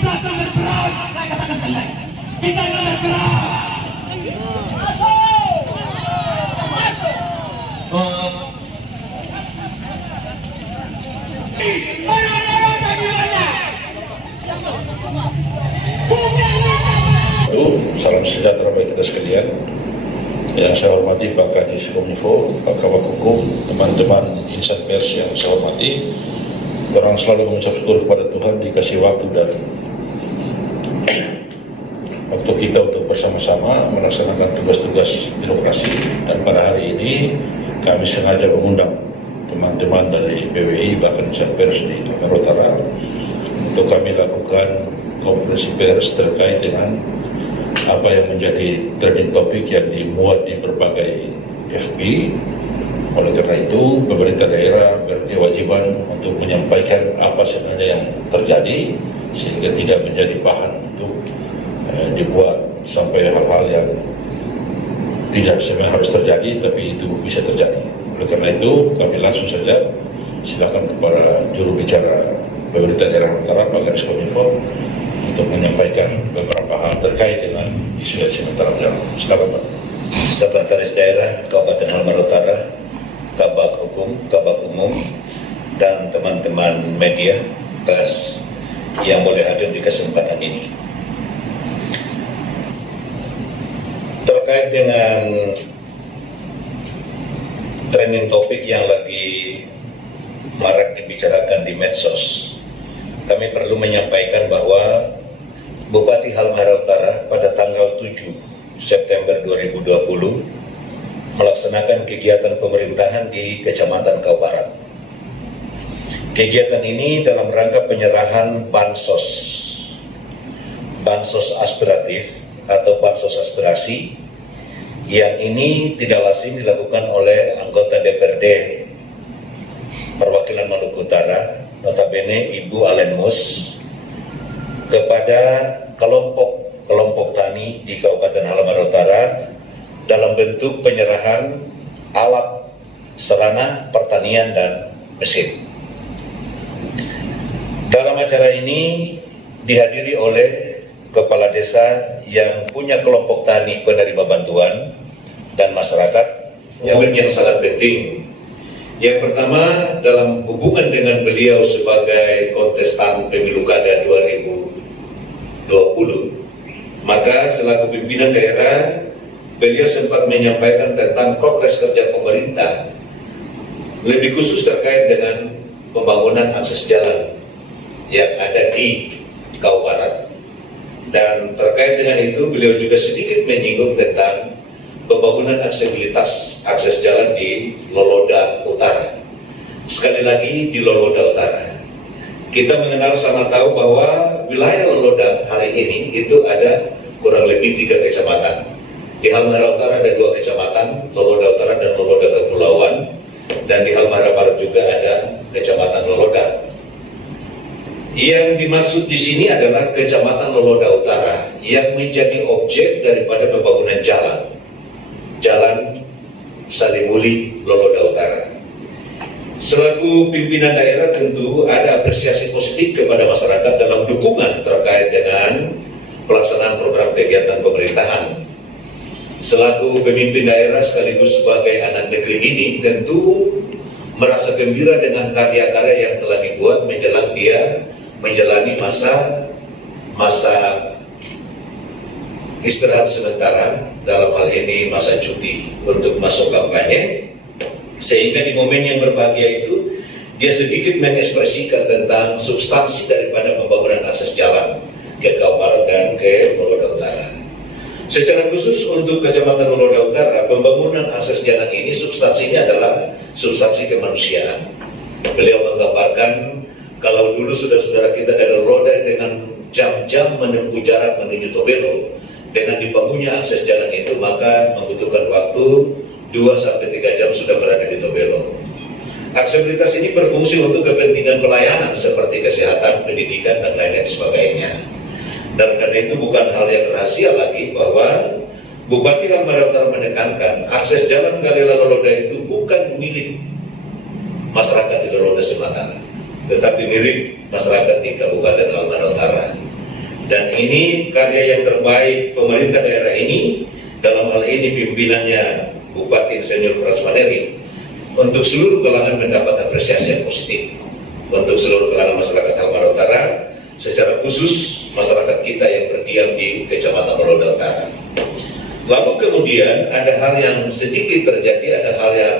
Kita akan berperang. Saya katakan santai. Kita akan berperang. Masuk. Masuk. Salam sejahtera bagi kita sekalian. Yang saya hormati Pak Kadis Kominfo, Pak Kabak Hukum, teman-teman insan pers yang saya hormati. Orang selalu mengucap syukur kepada Tuhan dikasih waktu dan waktu kita untuk bersama-sama melaksanakan tugas-tugas birokrasi. Dan pada hari ini kami sengaja mengundang teman-teman dari PWI bahkan insan pers di Sumatera Utara untuk kami lakukan konferensi pers terkait dengan apa yang menjadi trending topik yang dimuat di berbagai FB. Oleh karena itu, pemerintah daerah berkewajiban untuk menyampaikan apa sebenarnya yang terjadi sehingga tidak menjadi bahan untuk dibuat sampai hal-hal yang tidak sebenarnya harus terjadi, tapi itu bisa terjadi. Oleh karena itu, kami langsung saja silakan kepada juru bicara pemerintah daerah Utara, Pak Kadis Kominfo, untuk menyampaikan beberapa hal terkait dengan isu yang sementara berjalan. Silakan Pak. Sekretaris Daerah Kabupaten Halmahera Utara, Kabak Hukum, Kabak Umum, dan teman-teman media pers yang boleh hadir di kesempatan ini. Terkait dengan trending topik yang lagi marak dibicarakan di medsos, kami perlu menyampaikan bahwa Bupati Halmahera Utara pada tanggal 7 September 2020 melaksanakan kegiatan pemerintahan di Kecamatan Kau Barat. Kegiatan ini dalam rangka penyerahan bansos aspiratif atau bansos aspirasi yang ini tidak lazim dilakukan oleh anggota DPRD Perwakilan Maluku Utara, notabene Ibu Alen Mus, kepada kelompok tani di Kabupaten Halmahera Utara dalam bentuk penyerahan alat sarana pertanian dan mesin. Dalam acara ini dihadiri oleh kepala desa yang punya kelompok tani penerima bantuan dan masyarakat yang sangat penting. Yang pertama, dalam hubungan dengan beliau sebagai kontestan pemilu kada 2020, maka selaku pimpinan daerah, beliau sempat menyampaikan tentang progres kerja pemerintah, lebih khusus terkait dengan pembangunan akses jalan yang ada di Kau Barat. Dan terkait dengan itu, beliau juga sedikit menyinggung tentang pembangunan akses jalan di Loloda Utara. Sekali lagi di Loloda Utara. Kita mengenal sama tahu bahwa wilayah Loloda hari ini itu ada kurang lebih 3 kecamatan. Di Halmahera Utara ada 2 kecamatan, Loloda Utara dan Loloda Kepulauan. Dan di Halmahera Barat juga ada kecamatan Loloda. Yang dimaksud di sini adalah kecamatan Loloda Utara yang menjadi objek daripada pembangunan Jalan Salimuli Loloda Utara. Selaku pimpinan daerah tentu ada apresiasi positif kepada masyarakat dalam dukungan terkait dengan pelaksanaan program kegiatan pemerintahan. Selaku pemimpin daerah sekaligus sebagai anak negeri ini tentu merasa gembira dengan karya-karya yang telah dibuat menjelang dia menjalani masa istirahat sementara, dalam hal ini masa cuti untuk masuk kampanye, sehingga di momen yang berbahagia itu dia sedikit mengekspresikan tentang substansi daripada pembangunan akses jalan ke Kau Barat dan ke Loloda Utara. Secara khusus untuk Kecamatan Loloda Utara, pembangunan akses jalan ini substansinya adalah substansi kemanusiaan. Beliau menggambarkan kalau dulu saudara-saudara kita ada roda dengan jam-jam menempuh jarak menuju Tobelo, dengan dibangunnya akses jalan itu maka membutuhkan waktu 2-3 jam sudah berada di Tobelo. Aksesibilitas ini berfungsi untuk kepentingan pelayanan seperti kesehatan, pendidikan, dan lain-lain sebagainya. Dan karena itu bukan hal yang rahasia lagi bahwa Bupati Halmahera Utara menekankan akses jalan Galela Loloda itu bukan milik masyarakat di Loloda semata, tetapi milik masyarakat di Kabupaten Halmahera Utara. Dan ini karya yang terbaik pemerintah daerah ini, dalam hal ini pimpinannya Bupati Insinyur Prasmaneri, untuk seluruh kalangan mendapat apresiasi yang positif. Untuk seluruh kalangan masyarakat Halmahera Utara, secara khusus masyarakat kita yang berdiam di Kecamatan Loloda Utara. Lalu kemudian ada hal yang sedikit terjadi, ada hal yang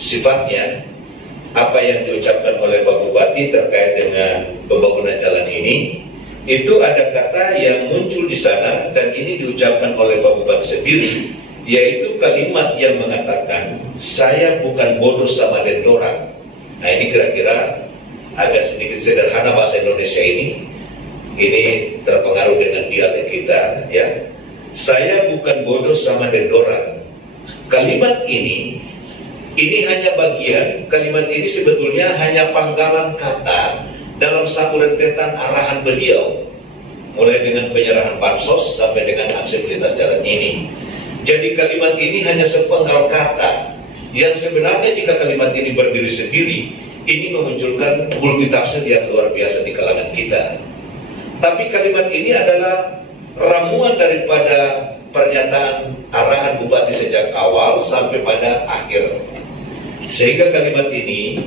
sifatnya apa yang diucapkan oleh Pak Bupati terkait dengan pembangunan jalan ini. Itu ada kata yang muncul di sana dan ini diucapkan oleh Pak Bupati sendiri, yaitu kalimat yang mengatakan saya bukan bodoh sama dendoran. Nah ini kira-kira agak sedikit sederhana bahasa Indonesia ini terpengaruh dengan dialek kita ya. Saya bukan bodoh sama dendoran. Kalimat ini hanya bagian, kalimat ini sebetulnya hanya panggalan kata dalam satu rentetan arahan beliau, mulai dengan penyerahan bansos sampai dengan aksesibilitas jalan ini. Jadi kalimat ini hanya sepenggal kata yang sebenarnya jika kalimat ini berdiri sendiri, ini memunculkan multitafsir yang luar biasa di kalangan kita. Tapi kalimat ini adalah ramuan daripada pernyataan arahan Bupati sejak awal sampai pada akhir. Sehingga kalimat ini,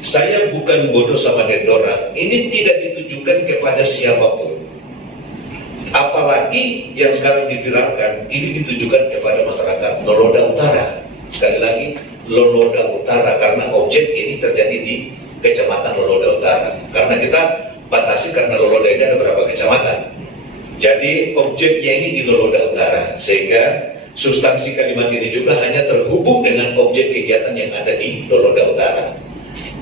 saya bukan bodoh sama dendoran, ini tidak ditujukan kepada siapapun. Apalagi yang sekarang diviralkan, ini ditujukan kepada masyarakat Loloda Utara. Sekali lagi, Loloda Utara, karena objek ini terjadi di Kecamatan Loloda Utara. Karena kita batasi karena Loloda ini ada beberapa kecamatan. Jadi objeknya ini di Loloda Utara, sehingga substansi kalimat ini juga hanya terhubung dengan objek kegiatan yang ada di Loloda Utara.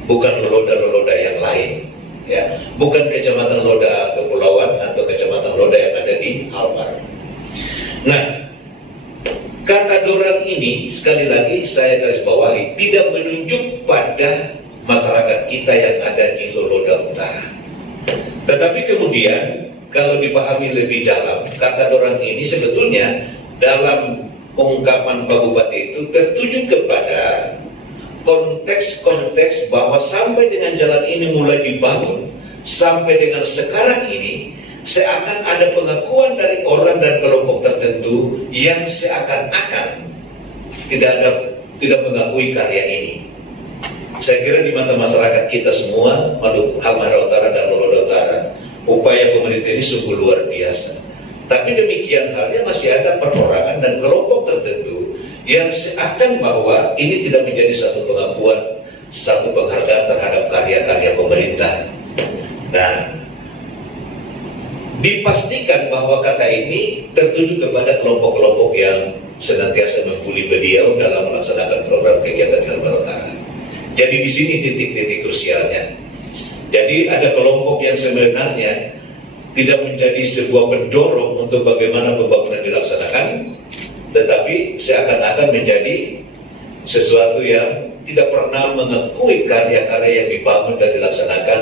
Bukan Loloda-Loloda yang lain, ya, bukan Kecamatan Loloda Kepulauan atau Kecamatan Loloda yang ada di Halmahera. Nah, kata dorang ini sekali lagi saya garis bawahi tidak menunjuk pada masyarakat kita yang ada di Loloda Utara. Tetapi kemudian kalau dipahami lebih dalam, kata dorang ini sebetulnya dalam ungkapan Pak Bupati itu tertuju kepada konteks-konteks bahwa sampai dengan jalan ini mulai dibangun, sampai dengan sekarang ini seakan ada pengakuan dari orang dan kelompok tertentu yang seakan-akan tidak mengakui karya ini. Saya kira di mata masyarakat kita semua, Halmahera Utara dan Loloda Utara, upaya pemerintah ini sungguh luar biasa. Tapi demikian halnya masih ada perorangan dan kelompok tertentu yang seakan bahwa ini tidak menjadi satu pengakuan, satu penghargaan terhadap karya-karya pemerintah. Nah, dipastikan bahwa kata ini tertuju kepada kelompok-kelompok yang senantiasa membuli beliau dalam melaksanakan program kegiatan di Halmahera Utara. Jadi di sini titik-titik krusialnya. Jadi ada kelompok yang sebenarnya tidak menjadi sebuah pendorong untuk bagaimana pembangunan dilaksanakan, tetapi seakan-akan menjadi sesuatu yang tidak pernah mengakui karya-karya yang dibangun dan dilaksanakan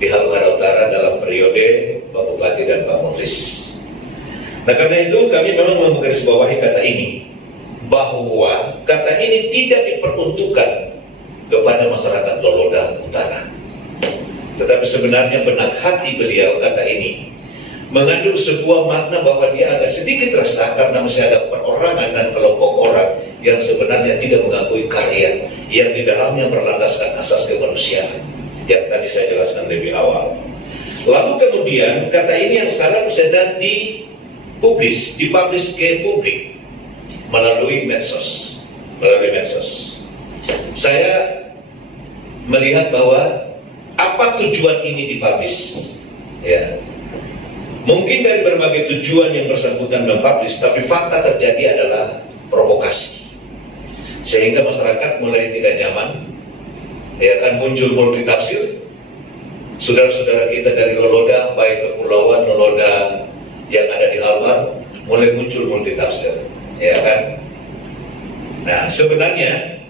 di Halmahera Utara dalam periode Pak Bupati dan Pak Mukhlis. Nah karena itu kami memang menggarisbawahi kata ini, bahwa kata ini tidak diperuntukkan kepada masyarakat Loloda Utara. Tetapi sebenarnya benak hati beliau kata ini mengandung sebuah makna bahwa dia agak sedikit resah karena masih ada perorangan dan kelompok orang yang sebenarnya tidak mengakui karya yang di dalamnya berlandaskan asas kemanusiaan yang tadi saya jelaskan lebih awal. Lalu kemudian kata ini yang sekarang sedang dipublish ke publik melalui medsos. Saya melihat bahwa apa tujuan ini dipublish? Ya, mungkin dari berbagai tujuan yang bersangkutan mempublish, tapi fakta terjadi adalah provokasi, sehingga masyarakat mulai tidak nyaman. Ya kan, muncul multitafsir. Saudara-saudara kita dari Loloda, baik Kepulauan, Loloda yang ada di Halmahera, mulai muncul multitafsir, ya kan? Nah, sebenarnya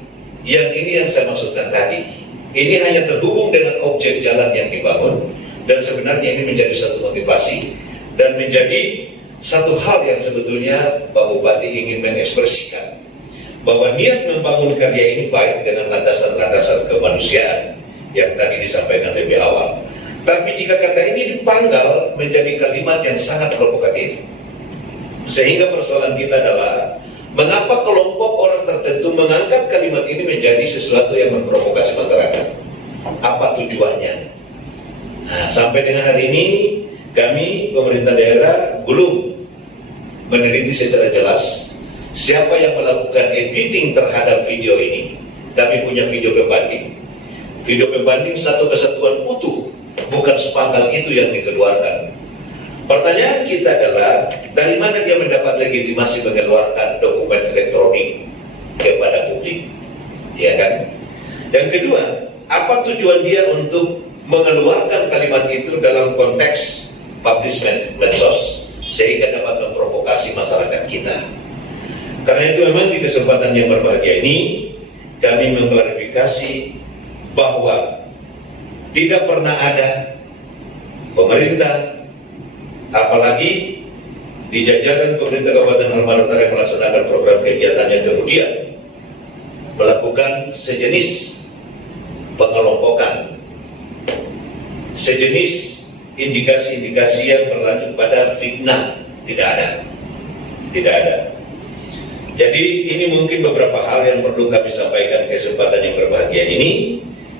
yang ini yang saya maksudkan tadi. Ini hanya terhubung dengan objek jalan yang dibangun, dan sebenarnya ini menjadi satu motivasi dan menjadi satu hal yang sebetulnya Pak Bupati ingin mengekspresikan bahwa niat membangun karya ini baik dengan landasan-landasan kemanusiaan yang tadi disampaikan lebih awal. Tapi jika kata ini dipanggal menjadi kalimat yang sangat provokatif, sehingga persoalan kita adalah mengapa kelompok orang tertentu mengangkat kalimat ini menjadi sesuatu yang memprovokasi masyarakat? Apa tujuannya? Nah, sampai dengan hari ini kami pemerintah daerah belum meneliti secara jelas siapa yang melakukan editing terhadap video ini. Kami punya video pembanding. Video pembanding satu kesatuan utuh, bukan sepanggal itu yang dikeluarkan. Pertanyaan kita adalah, dari mana dia mendapat legitimasi mengeluarkan dokumen elektronik kepada publik? Ya kan? Yang kedua, apa tujuan dia untuk mengeluarkan kalimat itu dalam konteks publish medsos sehingga dapat memprovokasi masyarakat kita? Karena itu memang di kesempatan yang berbahagia ini kami mengklarifikasi bahwa tidak pernah ada pemerintah, apalagi di jajaran pemerintah Kabupaten Halmahera Utara yang melaksanakan program kegiatannya kemudian melakukan sejenis pengelompokan, sejenis indikasi-indikasi yang berlanjut pada fitnah. Tidak ada. Jadi ini mungkin beberapa hal yang perlu kami sampaikan kesempatan yang berbahagia ini.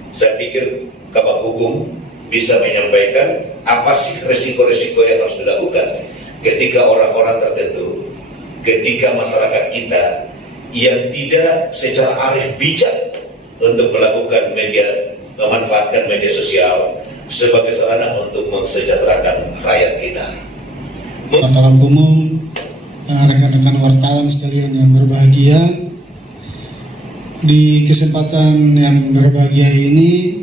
Saya pikir Kabak Hukum bisa menyampaikan apa sih resiko-resiko yang harus dilakukan ketika orang-orang tertentu, ketika masyarakat kita yang tidak secara arif bijak untuk melakukan memanfaatkan media sosial sebagai sarana untuk mensejahterakan rakyat kita. Kawan umum, rekan-rekan wartawan sekalian yang berbahagia, di kesempatan yang berbahagia ini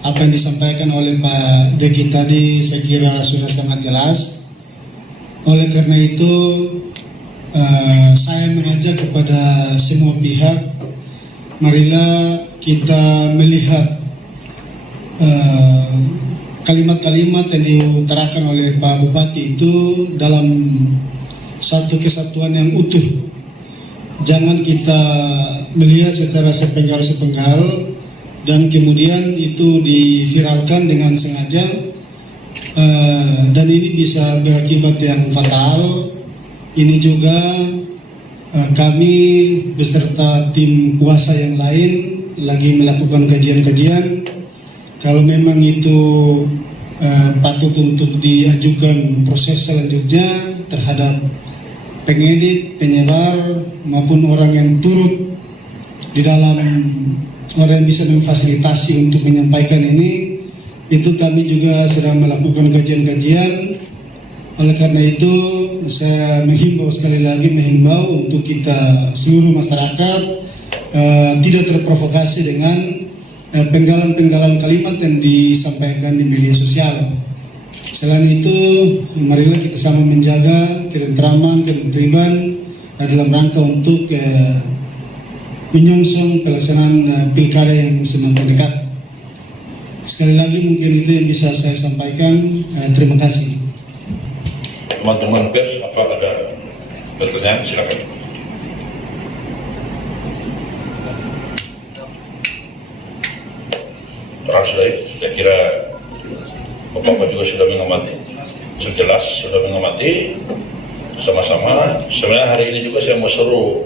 apa yang disampaikan oleh Pak Deki tadi saya kira sudah sangat jelas. Oleh karena itu saya mengajak kepada semua pihak, marilah kita melihat kalimat-kalimat yang diutarakan oleh Pak Bupati itu dalam satu kesatuan yang utuh. Jangan kita melihat secara sepenggal-sepenggal dan kemudian itu diviralkan dengan sengaja, dan ini bisa berakibat yang fatal. Ini juga kami beserta tim kuasa yang lain lagi melakukan kajian-kajian. Kalau memang itu patut untuk diajukan proses selanjutnya terhadap pengedit, penyebar maupun orang yang turut di dalam, orang yang bisa memfasilitasi untuk menyampaikan ini, itu kami juga sedang melakukan kajian-kajian. Oleh karena itu saya sekali lagi menghimbau untuk kita seluruh masyarakat tidak terprovokasi dengan penggalan-penggalan kalimat yang disampaikan di media sosial. Selain itu, marilah kita sama menjaga ketentraman, ketertiban dalam rangka untuk menyongsong pelaksanaan pilkada yang semakin dekat. Sekali lagi mungkin itu yang bisa saya sampaikan. Terima kasih. Teman-teman pers, apa ada pertanyaan? Silakan. Saya kira Bapak juga sudah mengamati, sudah mengamati sama-sama. Sebenarnya hari ini juga saya mau suruh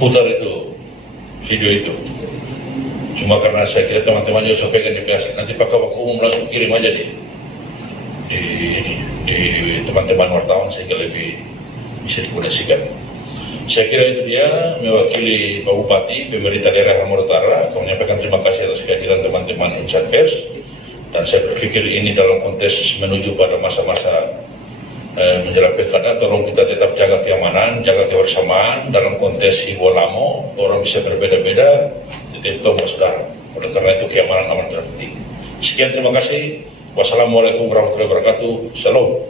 putar itu video itu. Cuma karena saya kira teman-teman juga sampaikan di pers, nanti Pak Kabak Umum langsung kirim aja di teman-teman wartawan sehingga lebih bisa dikoneksikan. Saya kira itu dia mewakili Pak Bupati, pemerintah daerah Halmahera Utara, menyampaikan terima kasih atas kehadiran teman-teman insan pers. Dan saya berpikir ini dalam konteks menuju pada masa-masa menjelang pilkada, tolong kita tetap jaga keamanan, jaga kebersamaan dalam konteks Ibu Lamo. Orang bisa berbeda-beda, tetap saudara. Oleh karena itu keamanan aman terpenting. Sekian, terima kasih. Wassalamualaikum warahmatullahi wabarakatuh. Shalom.